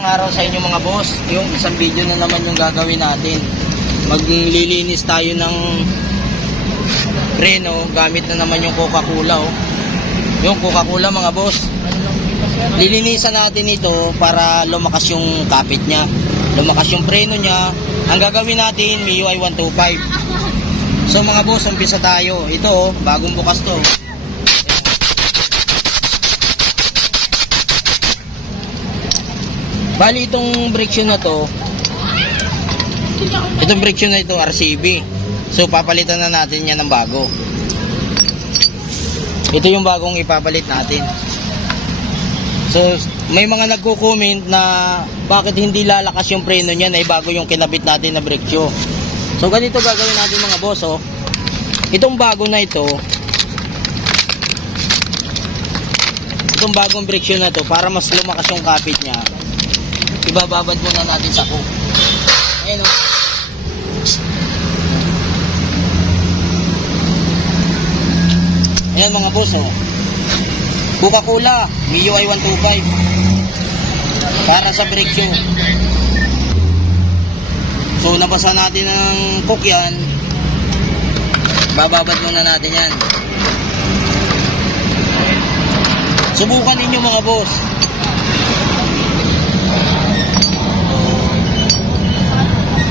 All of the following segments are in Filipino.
Araw sa inyo mga boss, yung isang video na naman yung gagawin natin. Maglilinis tayo ng preno gamit na naman yung Coca-Cola. Yung Coca-Cola mga boss, lilinisan natin ito para lumakas yung kapit niya, lumakas yung preno niya. Ang gagawin natin, MIUI 125. So mga boss, umpisa tayo. Ito bagong bukas to. Bali itong friction na to, itong friction na ito RCB. So papalitan na natin yan ng bago. Ito yung bagong ipapalit natin. So may mga nagko-comment na bakit hindi lalakas yung preno niyan ay bago yung kinabit natin na friction. So ganito gagawin natin mga boss. Itong bago na ito, itong bagong friction na to, para mas lumakas yung kapit niya, ibababad muna natin sa coke. Ayan o. Ayan mga boss Coca-Cola MIUI 125 para sa brake shoe. So nabasa natin ng coke yan, bababad muna natin yan. Subukan ninyo mga boss.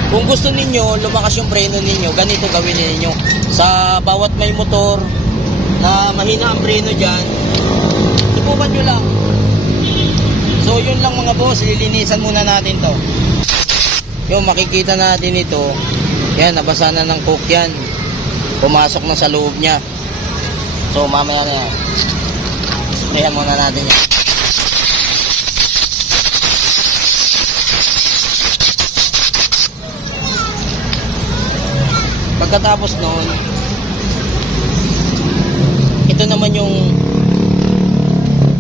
Kung gusto ninyo lumakas yung preno ninyo, ganito gawin ninyo. Sa bawat may motor na mahina ang preno dyan, subukan nyo lang. So yun lang mga boss, lilinisan muna natin to. Yung makikita natin ito, yan, nabasa na ng coke yan, pumasok na sa loob nya. So mamaya na yan, sprayan muna natin yan. Pagkatapos noon, ito naman yung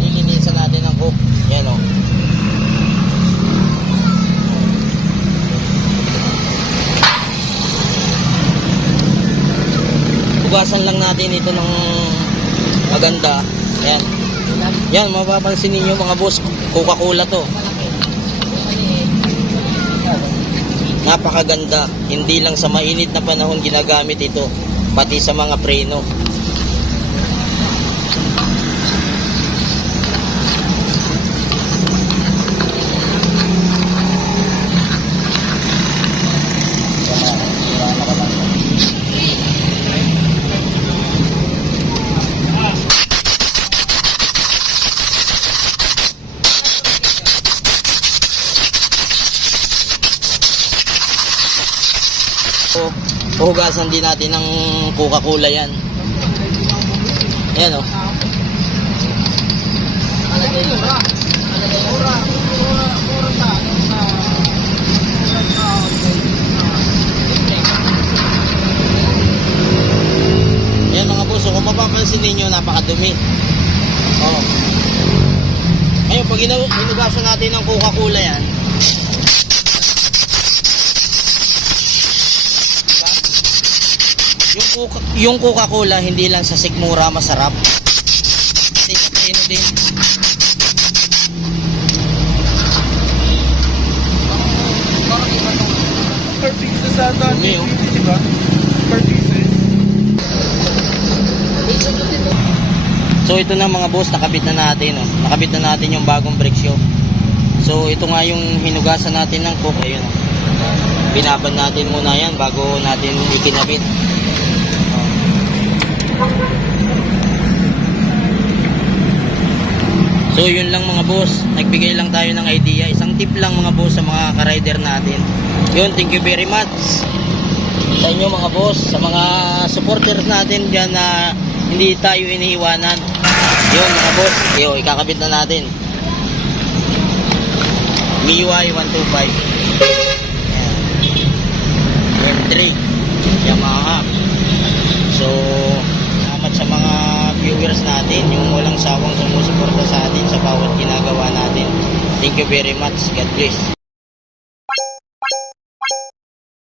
lilinisan natin ng coke. Yan o. Hugasan lang natin ito ng maganda. Yan. Yan, mapapansin niyo mga boss, Coca-Cola to. Napakaganda, hindi lang sa mainit na panahon ginagamit ito, pati sa mga preno. Hugasan din natin ng Coca-Cola yan. Ayan o. Ayan mga boss, kung mapapansin ninyo, napakadumi. Ngayon, pag hinugasan natin ng Coca-Cola yan, yung Coca-Cola hindi lang sa sikmura masarap, pati sa preno din. Per pieces ata, diba? Per pieces. So ito na mga boss, nakabit na natin nakabit na natin yung bagong brake shoe. So ito nga yung hinugasan natin ng coke. Ayun binabad natin muna yan bago natin ikinabit. So yun lang mga boss, nagbigay lang tayo ng idea, isang tip lang mga boss sa mga ka-rider natin. Yun, thank you very much sa inyo mga boss, sa mga supporters natin dyan na hindi tayo iniiwanan. Yun mga boss, yun, ikakabit na natin MIUI 125 M3 Yamaha. So salamat sa mga viewers natin, yung walang sawang sumusuporta sa atin sa bawat ginagawa natin. Thank you very much. God bless.